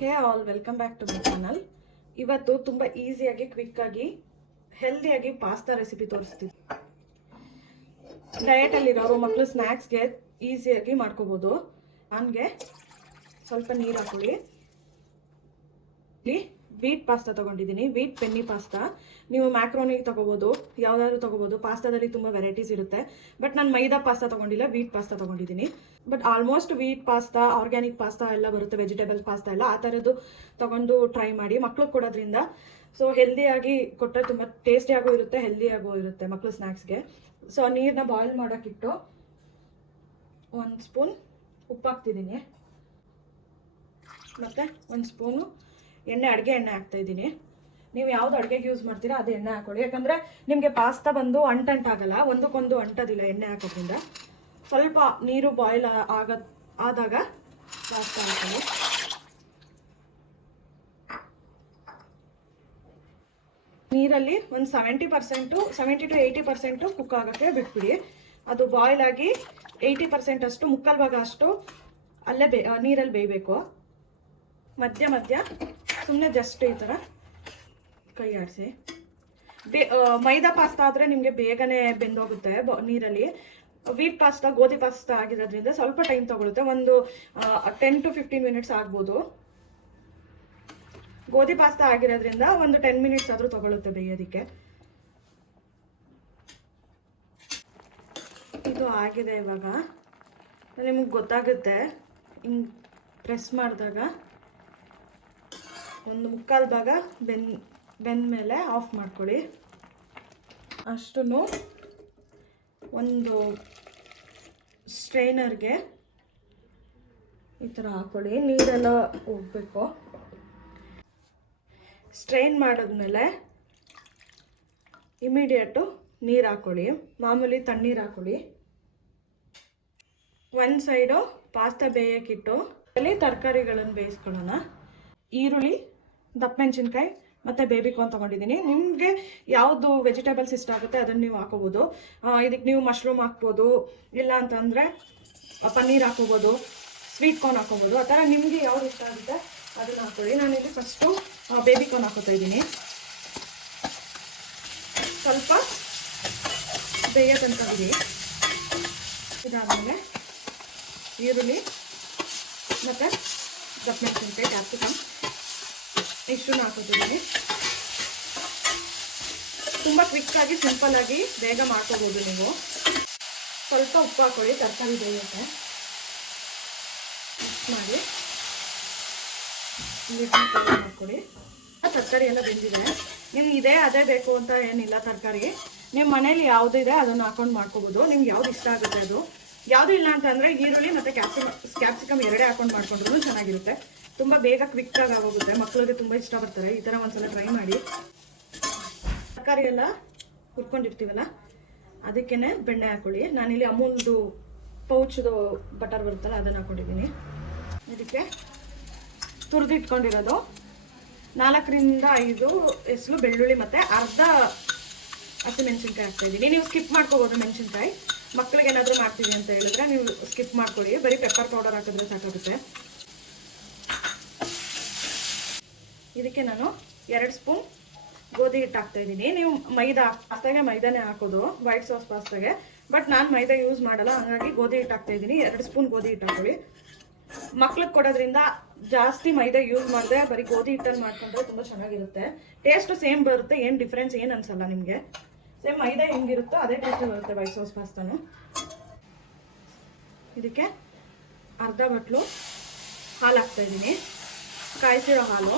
Hey all, welcome back to my channel. ಇವತ್ತು ತುಂಬ ಈಸಿಯಾಗಿ ಕ್ವಿಕ್ಕಾಗಿ ಹೆಲ್ದಿಯಾಗಿ ಪಾಸ್ತಾ ರೆಸಿಪಿ ತೋರಿಸ್ತೀವಿ. ಡಯಟಲ್ಲಿರೋರು ಮಕ್ಕಳು ಸ್ನ್ಯಾಕ್ಸ್ಗೆ ಈಸಿಯಾಗಿ ಮಾಡ್ಕೋಬೋದು. ನನಗೆ ಸ್ವಲ್ಪ ನೀರು ಹಾಕೊಳ್ಳಿ. ವೀಟ್ ಪಾಸ್ತಾ ತೊಗೊಂಡಿದ್ದೀನಿ, ವೀಟ್ ಪೆನ್ನಿ ಪಾಸ್ತಾ. ನೀವು ಮ್ಯಾಕ್ರೋನಿಗೆ ತೊಗೋಬೋದು, ಯಾವುದಾದ್ರು ತೊಗೋಬೋದು. ಪಾಸ್ತಾದಲ್ಲಿ ತುಂಬ ವೆರೈಟೀಸ್ ಇರುತ್ತೆ. ಬಟ್ ನಾನು ಮೈದಾ ಪಾಸ್ತಾ ತೊಗೊಂಡಿಲ್ಲ, ವೀಟ್ ಪಾಸ್ತಾ ತೊಗೊಂಡಿದ್ದೀನಿ. But almost wheat pasta, organic pasta ಎಲ್ಲ ಬರುತ್ತೆ, ವೆಜಿಟೇಬಲ್ ಪಾಸ್ತಾ ಎಲ್ಲ ಆ ಥರದ್ದು ತೊಗೊಂಡು ಟ್ರೈ ಮಾಡಿ. ಮಕ್ಳಿಗೆ ಕೊಡೋದ್ರಿಂದ ಸೊ ಹೆಲ್ದಿಯಾಗಿ ಕೊಟ್ಟರೆ ತುಂಬ ಟೇಸ್ಟಿಯಾಗೂ ಇರುತ್ತೆ, ಹೆಲ್ದಿಯಾಗೂ ಇರುತ್ತೆ ಮಕ್ಕಳು ಸ್ನ್ಯಾಕ್ಸ್ಗೆ. ಸೊ ನೀರನ್ನ ಬಾಯ್ಲ್ ಮಾಡೋಕ್ಕಿಟ್ಟು 1 ಸ್ಪೂನ್ ಉಪ್ಪು ಹಾಕ್ತಿದ್ದೀನಿ, ಮತ್ತು 1 ಸ್ಪೂನು ಅಡುಗೆ ಎಣ್ಣೆ ಹಾಕ್ತಾಯಿದ್ದೀನಿ. ನೀವು ಯಾವ್ದು ಅಡುಗೆಗೆ ಯೂಸ್ ಮಾಡ್ತೀರಾ ಅದು ಎಣ್ಣೆ ಹಾಕೊಳ್ಳಿ. ಯಾಕಂದರೆ ನಿಮಗೆ ಪಾಸ್ತಾ ಬಂದು ಅಂಟಂಟಾಗಲ್ಲ, ಒಂದಕ್ಕೊಂದು ಅಂಟೋದಿಲ್ಲ ಎಣ್ಣೆ ಹಾಕೋದ್ರಿಂದ. ಸ್ವಲ್ಪ ನೀರು ಬಾಯ್ಲ್ ಆದಾಗ ಪಾಸ್ತಾ ಹಾಕೊಳ್ಳಿ. ನೀರಲ್ಲಿ ಒಂದು 70% to 80% ಕುಕ್ ಆಗೋಕ್ಕೆ ಬಿಟ್ಬಿಡಿ. ಅದು ಬಾಯ್ಲ್ ಆಗಿ 80% ಅಷ್ಟು, ಮುಕ್ಕಾಲು ಭಾಗ ಅಷ್ಟು ಅಲ್ಲೇ ನೀರಲ್ಲಿ ಬೇಯಬೇಕು. ಮಧ್ಯ ಸುಮ್ಮನೆ ಜಸ್ಟ್ ಈ ಥರ ಕೈ ಆಡಿಸಿ. ಮೈದಾ ಪಾಸ್ತಾ ಆದರೆ ನಿಮಗೆ ಬೇಗನೆ ಬೆಂದೋಗುತ್ತೆ ನೀರಲ್ಲಿ. ವೀಟ್ ಪಾಸ್ತಾ, ಗೋಧಿ ಪಾಸ್ತಾ ಆಗಿರೋದ್ರಿಂದ ಸ್ವಲ್ಪ ಟೈಮ್ ತೊಗೊಳುತ್ತೆ. ಒಂದು 10 to 15 ಮಿನಿಟ್ಸ್ ಆಗ್ಬೋದು. ಗೋಧಿ ಪಾಸ್ತಾ ಆಗಿರೋದ್ರಿಂದ ಒಂದು 10 ಮಿನಿಟ್ಸ್ ಆದರೂ ತೊಗೊಳುತ್ತೆ ಬೇಯೋದಕ್ಕೆ. ಇದು ಆಗಿದೆ. ಇವಾಗ ನಿಮಗೆ ಗೊತ್ತಾಗುತ್ತೆ, ಹಿಂಗೆ ಪ್ರೆಸ್ ಮಾಡಿದಾಗ ಒಂದು ಮುಕ್ಕಾಲು ಭಾಗ ಬೆಂದ ಮೇಲೆ ಆಫ್ ಮಾಡ್ಕೊಳ್ಳಿ. ಅಷ್ಟನ್ನು ಒಂದು ಸ್ಟ್ರೈನರ್ಗೆ ಈ ಥರ ಹಾಕ್ಕೊಳ್ಳಿ. ನೀರೆಲ್ಲ ಹೋಗಬೇಕು. ಸ್ಟ್ರೈನ್ ಮಾಡಿದ್ಮೇಲೆ ಇಮಿಡಿಯೇಟು ನೀರು ಹಾಕ್ಕೊಳ್ಳಿ. ಮಾಮೂಲಿ ತಣ್ಣೀರು ಹಾಕ್ಕೊಳ್ಳಿ. ಒಂದು ಸೈಡು ಪಾಸ್ತಾ ಬೇಯೋಕ್ಕಿಟ್ಟು ಅಲ್ಲಿ ತರಕಾರಿಗಳನ್ನು ಬೇಯಿಸ್ಕೊಳ್ಳೋಣ. ಈರುಳ್ಳಿ, ದಪ್ಪ ಮೆಣಸಿನ್ಕಾಯಿ ಮತ್ತು ಬೇಬಿಕಾರ್ನ್ ತೊಗೊಂಡಿದ್ದೀನಿ. ನಿಮಗೆ ಯಾವುದು ವೆಜಿಟೇಬಲ್ಸ್ ಇಷ್ಟ ಆಗುತ್ತೆ ಅದನ್ನು ನೀವು ಹಾಕೋಬೋದು. ಇದಕ್ಕೆ ನೀವು ಮಶ್ರೂಮ್ ಹಾಕ್ಬೋದು, ಇಲ್ಲ ಅಂತಂದರೆ ಪನ್ನೀರ್ ಹಾಕೋಬೋದು, ಸ್ವೀಟ್ ಕಾರ್ನ್ ಹಾಕೋಬೋದು. ಆ ಥರ ನಿಮಗೆ ಯಾವ್ದು ಇಷ್ಟ ಆಗುತ್ತೆ ಅದನ್ನು ಹಾಕೊಳ್ಳಿ. ನಾನಿಲ್ಲಿ ಫಸ್ಟು ಬೇಬಿಕಾರ್ನ್ ಹಾಕೋತಾ ಇದ್ದೀನಿ. ಸ್ವಲ್ಪ ಬೇಯ ತನಕ ಬಿಡಿ. ಇದಾದಮೇಲೆ ಈರುಳ್ಳಿ ಮತ್ತು ದಪ್ಪ ಮೆಣಸಿನ್ಕಾಯಿ, ಕ್ಯಾಪ್ಸಿಕಮ್ ಇಷ್ಟನ್ನು ಹಾಕೋತಿದ್ದೀನಿ. ತುಂಬ ಕ್ವಿಕ್ಕಾಗಿ ಸಿಂಪಲ್ಲಾಗಿ ಬೇಗ ಮಾಡ್ಕೋಬೋದು ನೀವು. ಸ್ವಲ್ಪ ಉಪ್ಪು ಹಾಕೊಳ್ಳಿ, ತರಕಾರಿ ಬೇಯುತ್ತೆ. ಮಿಕ್ಸ್ ಮಾಡಿ ಮಾಡ್ಕೊಳ್ಳಿ. ತರಕಾರಿ ಎಲ್ಲ ಬೆಂದಿದೆ. ನಿಮ್ಗೆ ಇದೇ ಅದೇ ಬೇಕು ಅಂತ ಏನಿಲ್ಲ. ತರಕಾರಿ ನಿಮ್ಮ ಮನೇಲಿ ಯಾವುದಿದೆ ಅದನ್ನು ಹಾಕೊಂಡು ಮಾಡ್ಕೋಬೋದು. ನಿಮ್ಗೆ ಯಾವ್ದು ಇಷ್ಟ ಆಗುತ್ತೆ ಅದು. ಯಾವುದೂ ಇಲ್ಲ ಅಂತಂದರೆ ಈರುಳ್ಳಿ ಮತ್ತು ಕ್ಯಾಪ್ಸಿಕಮ್ ಎರಡೇ ಹಾಕೊಂಡು ಮಾಡ್ಕೊಂಡ್ರೂ ಚೆನ್ನಾಗಿರುತ್ತೆ. ತುಂಬ ಬೇಗ ಕ್ವಿಕ್ಕಾಗಿ ಆಗೋಗುತ್ತೆ. ಮಕ್ಕಳಿಗೆ ತುಂಬ ಇಷ್ಟ ಬರ್ತಾರೆ. ಈ ಥರ ಒಂದ್ಸಲ ಟ್ರೈ ಮಾಡಿ. ತರಕಾರಿ ಎಲ್ಲ ಹುರ್ಕೊಂಡಿರ್ತೀವಲ್ಲ ಅದಕ್ಕೇ ಬೆಣ್ಣೆ ಹಾಕೊಳ್ಳಿ. ನಾನಿಲ್ಲಿ ಅಮೂಲ್ದು ಪೌಚ್ದು ಬಟರ್ ಬರುತ್ತಲ್ಲ ಅದನ್ನು ಹಾಕೊಂಡಿದ್ದೀನಿ. ಇದಕ್ಕೆ ತುರಿದಿಟ್ಕೊಂಡಿರೋದು 4 ರಿಂದ 5 ಎಸಳು ಬೆಳ್ಳುಳ್ಳಿ ಮತ್ತು ಅರ್ಧ ಹಸಿಮೆಣಸಿನ್ಕಾಯಿ ಹಾಕ್ತಾಯಿದ್ದೀನಿ. ನೀವು ಸ್ಕಿಪ್ ಮಾಡ್ಕೋಬೋದು ಮೆಣಸಿನ್ಕಾಯಿ. ಮಕ್ಕಳಿಗೆ ಏನಾದರೂ ಮಾಡ್ತೀವಿ ಅಂತ ಹೇಳಿದ್ರೆ ನೀವು ಸ್ಕಿಪ್ ಮಾಡ್ಕೊಳ್ಳಿ. ಬರೀ ಪೆಪ್ಪರ್ ಪೌಡರ್ ಹಾಕಿದ್ರೆ ಸಾಕಾಗುತ್ತೆ. ಇದಕ್ಕೆ ನಾನು 2 ಸ್ಪೂನ್ ಗೋಧಿ ಹಿಟ್ಟು ಹಾಕ್ತಾಯಿದ್ದೀನಿ. ನೀವು ಪಾಸ್ತಾಗೆ ಮೈದಾನೇ ಹಾಕೋದು, ವೈಟ್ ಸಾಸ್ ಪಾಸ್ತಾಗೆ. ಬಟ್ ನಾನು ಮೈದಾ ಯೂಸ್ ಮಾಡಲ್ಲ, ಹಾಗಾಗಿ ಗೋಧಿ ಹಿಟ್ಟು ಹಾಕ್ತಾಯಿದ್ದೀನಿ. 2 ಸ್ಪೂನ್ ಗೋಧಿ ಹಿಟ್ಟು ಹಾಕೊಳ್ಳಿ. ಮಕ್ಳಿಗೆ ಕೊಡೋದ್ರಿಂದ ಜಾಸ್ತಿ ಮೈದಾ ಯೂಸ್ ಮಾಡಿದ್ರೆ ಬರೀ ಗೋಧಿ ಹಿಟ್ಟಲ್ಲಿ ಮಾಡ್ಕೊಂಡ್ರೆ ತುಂಬ ಚೆನ್ನಾಗಿರುತ್ತೆ. ಟೇಸ್ಟು ಸೇಮ್ ಬರುತ್ತೆ, ಏನು ಡಿಫ್ರೆನ್ಸ್ ಏನು ಅನಿಸಲ್ಲ ನಿಮಗೆ. ಸೇಮ್ ಮೈದಾ ಹೆಂಗಿರುತ್ತೋ ಅದೇ ಟೇಸ್ಟ್ ಬರುತ್ತೆ ವೈಟ್ ಸಾಸ್ ಪಾಸ್ತಾನು. ಇದಕ್ಕೆ ಅರ್ಧ ಬಟ್ಲು ಹಾಲು ಹಾಕ್ತಾಯಿದ್ದೀನಿ, ಕಾಯಿಸಿರೋ ಹಾಲು.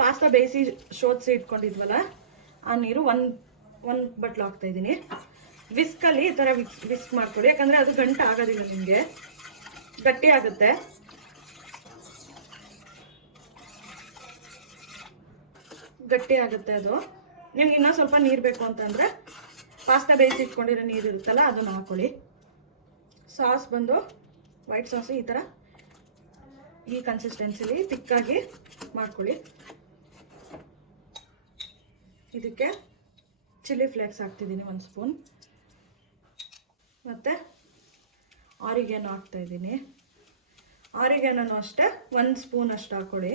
ಪಾಸ್ತಾ ಬೇಯಿಸಿ ಶೋಧಿಸಿ ಇಟ್ಕೊಂಡಿದ್ವಲ್ಲ ಆ ನೀರು ಒಂದು ಬಟ್ಲು ಹಾಕ್ತಾಯಿದ್ದೀನಿ. ವಿಸ್ಕಲ್ಲಿ ಈ ಥರ ವಿಸ್ಕ್ ಮಾಡ್ಕೊಳ್ಳಿ, ಯಾಕಂದರೆ ಅದು ಗಂಟು ಆಗೋದಿಲ್ಲ, ನಿಮಗೆ ಗಟ್ಟಿ ಆಗುತ್ತೆ. ಅದು. ನಿಮ್ಗೆ ಇನ್ನೂ ಸ್ವಲ್ಪ ನೀರು ಬೇಕು ಅಂತಂದರೆ ಪಾಸ್ತಾ ಬೇಯಿಸಿ ಇಟ್ಕೊಂಡಿರೋ ನೀರು ಇರುತ್ತಲ್ಲ ಅದನ್ನು ಹಾಕ್ಕೊಳ್ಳಿ. ಸಾಸ್ ಬಂದು ವೈಟ್ ಸಾಸು ಈ ಥರ ಈ ಕನ್ಸಿಸ್ಟೆನ್ಸಿಲಿ ತಿಕ್ಕಾಗಿ ಮಾಡ್ಕೊಳ್ಳಿ. ಇದಕ್ಕೆ ಚಿಲ್ಲಿ ಫ್ಲೇಕ್ಸ್ ಹಾಕ್ತಿದ್ದೀನಿ 1 ಸ್ಪೂನ್, ಮತ್ತು ಆರಿಗ್ಯಾನೋ ಹಾಕ್ತಾಯಿದ್ದೀನಿ. ಆರಿಗ್ಯಾನೋ ಅಷ್ಟೇ 1 ಸ್ಪೂನ್ ಅಷ್ಟು ಹಾಕ್ಕೊಡಿ.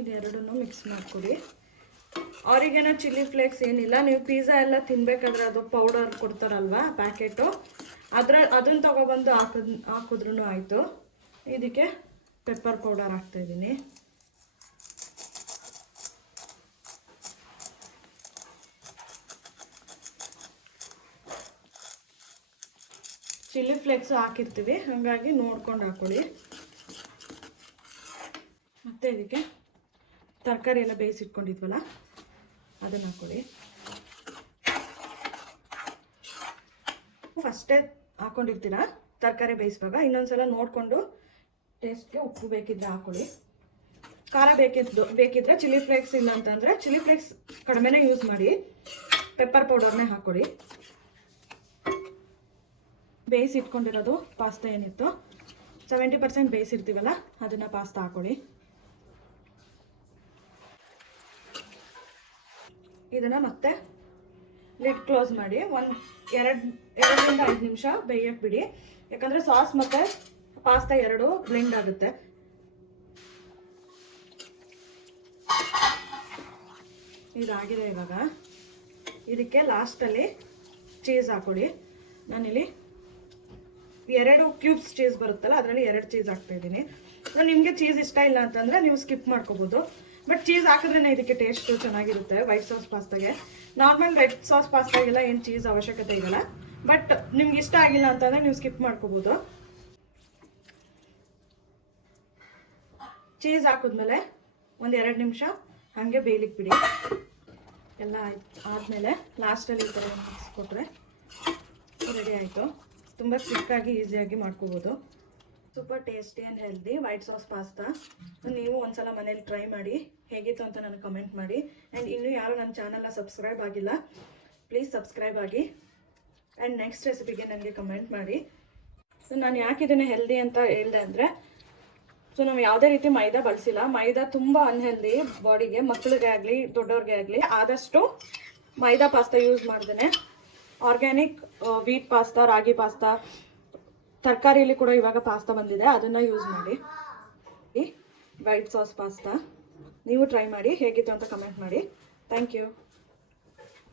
ಇದೆರಡನ್ನೂ ಮಿಕ್ಸ್ ಮಾಡಿಕೊಡಿ. ಆರಿಗ್ಯಾನೋ ಚಿಲ್ಲಿ ಫ್ಲೇಕ್ಸ್ ಏನಿಲ್ಲ, ನೀವು ಪಿಜ್ಜಾ ಎಲ್ಲ ತಿನ್ನಬೇಕಾದ್ರೆ ಅದು ಪೌಡರ್ ಕೊಡ್ತಾರಲ್ವ ಪ್ಯಾಕೆಟು, ಅದನ್ನು ತೊಗೊಬಂದು ಹಾಕಿದ್ರೂ ಆಯಿತು. ಇದಕ್ಕೆ ಪೆಪ್ಪರ್ ಪೌಡರ್ ಹಾಕ್ತಾಯಿದ್ದೀನಿ. ಚಿಲ್ಲಿ ಫ್ಲೇಕ್ಸು ಹಾಕಿರ್ತೀವಿ, ಹಾಗಾಗಿ ನೋಡ್ಕೊಂಡು ಹಾಕ್ಕೊಳ್ಳಿ. ಮತ್ತು ಇದಕ್ಕೆ ತರಕಾರಿ ಎಲ್ಲ ಬೇಯಿಸಿಟ್ಕೊಂಡಿದ್ವಲ್ಲ ಅದನ್ನು ಹಾಕ್ಕೊಳ್ಳಿ. ಫಸ್ಟೇ ಹಾಕ್ಕೊಂಡಿರ್ತೀರ ತರಕಾರಿ ಬೇಯಿಸುವಾಗ, ಇನ್ನೊಂದ್ಸಲ ನೋಡಿಕೊಂಡು ಟೇಸ್ಟ್ಗೆ ಉಪ್ಪು ಬೇಕಿದ್ರೆ ಹಾಕ್ಕೊಳ್ಳಿ. ಖಾರ ಬೇಕಿದ್ರೆ ಚಿಲ್ಲಿ ಫ್ಲೇಕ್ಸ್ ಇಲ್ಲ ಅಂತಂದರೆ ಚಿಲ್ಲಿ ಫ್ಲೇಕ್ಸ್ ಕಡಿಮೆನೇ ಯೂಸ್ ಮಾಡಿ, ಪೆಪ್ಪರ್ ಪೌಡರ್ನೇ ಹಾಕ್ಕೊಳ್ಳಿ. ಬೇಯಿಸಿಟ್ಕೊಂಡಿರೋದು ಪಾಸ್ತಾ ಏನಿತ್ತು 70% ಬೇಯಿಸಿರ್ತೀವಲ್ಲ ಅದನ್ನು ಪಾಸ್ತಾ ಹಾಕ್ಕೊಳ್ಳಿ. ಇದನ್ನು ಮತ್ತೆ ಲಿಡ್ ಕ್ಲೋಸ್ ಮಾಡಿ 2 5 ನಿಮಿಷ ಬೇಯಕ್ಕೆ ಬಿಡಿ. ಯಾಕಂದರೆ ಸಾಸ್ ಮತ್ತು ಪಾಸ್ತಾ ಎರಡೂ ಬ್ಲೆಂಡ್ ಆಗುತ್ತೆ. ಇದಾಗಿದೆ. ಇವಾಗ ಇದಕ್ಕೆ ಲಾಸ್ಟಲ್ಲಿ ಚೀಸ್ ಹಾಕ್ಕೊಳ್ಳಿ. ನಾನಿಲ್ಲಿ 2 ಕ್ಯೂಬ್ಸ್ ಚೀಸ್ ಬರುತ್ತಲ್ಲ, ಅದರಲ್ಲಿ 2 ಚೀಸ್ ಹಾಕ್ತಾಯಿದ್ದೀನಿ. ನಿಮಗೆ ಚೀಸ್ ಇಷ್ಟ ಇಲ್ಲ ಅಂತಂದರೆ ನೀವು ಸ್ಕಿಪ್ ಮಾಡ್ಕೋಬೋದು. ಬಟ್ ಚೀಸ್ ಹಾಕಿದ್ರೇ ಇದಕ್ಕೆ ಟೇಸ್ಟು ಚೆನ್ನಾಗಿರುತ್ತೆ. ವೈಟ್ ಸಾಸ್ ಪಾಸ್ತಾಗೆ, ನಾರ್ಮಲ್ ರೆಡ್ ಸಾಸ್ ಪಾಸ್ತಾಗೆಲ್ಲ ಏನು ಚೀಸ್ ಅವಶ್ಯಕತೆ ಇರಲ್ಲ. ಬಟ್ ನಿಮ್ಗೆ ಇಷ್ಟ ಆಗಿಲ್ಲ ಅಂತಂದರೆ ನೀವು ಸ್ಕಿಪ್ ಮಾಡ್ಕೋಬೋದು. ಚೀಸ್ ಹಾಕಿದ್ಮೇಲೆ 1-2 ನಿಮಿಷ ಹಾಗೆ ಬೇಯಲಿಕ್ಕೆ ಬಿಡಿ. ಎಲ್ಲ ಆದಮೇಲೆ ಲಾಸ್ಟಲ್ಲಿ ಈ ಥರ ಮಿಕ್ಸ್ ಕೊಟ್ಟರೆ ರೆಡಿ ಆಯಿತು. ತುಂಬ ಕ್ವಿಕ್ಕಾಗಿ ಈಸಿಯಾಗಿ ಮಾಡ್ಕೋಬೋದು. Super tasty and healthy white sauce pasta. ನೀವು ಒಂದ್ಸಲ ಮನೇಲಿ ಟ್ರೈ ಮಾಡಿ, ಹೇಗಿತ್ತು ಅಂತ ನನಗೆ ಕಮೆಂಟ್ ಮಾಡಿ. ಆ್ಯಂಡ್ ಇನ್ನೂ ಯಾರು ನನ್ನ ಚಾನಲ್ನ ಸಬ್ಸ್ಕ್ರೈಬ್ ಆಗಿಲ್ಲ, ಪ್ಲೀಸ್ ಸಬ್ಸ್ಕ್ರೈಬ್ ಆಗಿ. ಆ್ಯಂಡ್ ನೆಕ್ಸ್ಟ್ ರೆಸಿಪಿಗೆ ನನಗೆ ಕಮೆಂಟ್ ಮಾಡಿ. ಸೊ ನಾನು ಯಾಕೆ ಇದನ್ನು ಹೆಲ್ದಿ ಅಂತ ಹೇಳಿದೆ ಅಂದರೆ, ಸೊ ನಾವು ಯಾವುದೇ ರೀತಿ ಮೈದಾ ಬಳಸಿಲ್ಲ. ಮೈದಾ ತುಂಬ ಅನ್ಹೆಲ್ದಿ ಬಾಡಿಗೆ, ಮಕ್ಕಳಿಗೆ ಆಗಲಿ ದೊಡ್ಡವ್ರಿಗೆ ಆಗಲಿ. ಆದಷ್ಟು ಮೈದಾ ಪಾಸ್ತಾ ಯೂಸ್ ಮಾಡ್ದೇ ಆರ್ಗ್ಯಾನಿಕ್ ವೀಟ್ ಪಾಸ್ತಾ, ರಾಗಿ ಪಾಸ್ತಾ, ತರಕಾರಿಯಲ್ಲಿ ಕೂಡ ಇವಾಗ ಪಾಸ್ತಾ ಬಂದಿದೆ, ಅದನ್ನು ಯೂಸ್ ಮಾಡಿ. ವೈಟ್ ಸಾಸ್ ಪಾಸ್ತಾ ನೀವು ಟ್ರೈ ಮಾಡಿ, ಹೇಗಿತ್ತು ಅಂತ ಕಮೆಂಟ್ ಮಾಡಿ. Thank you.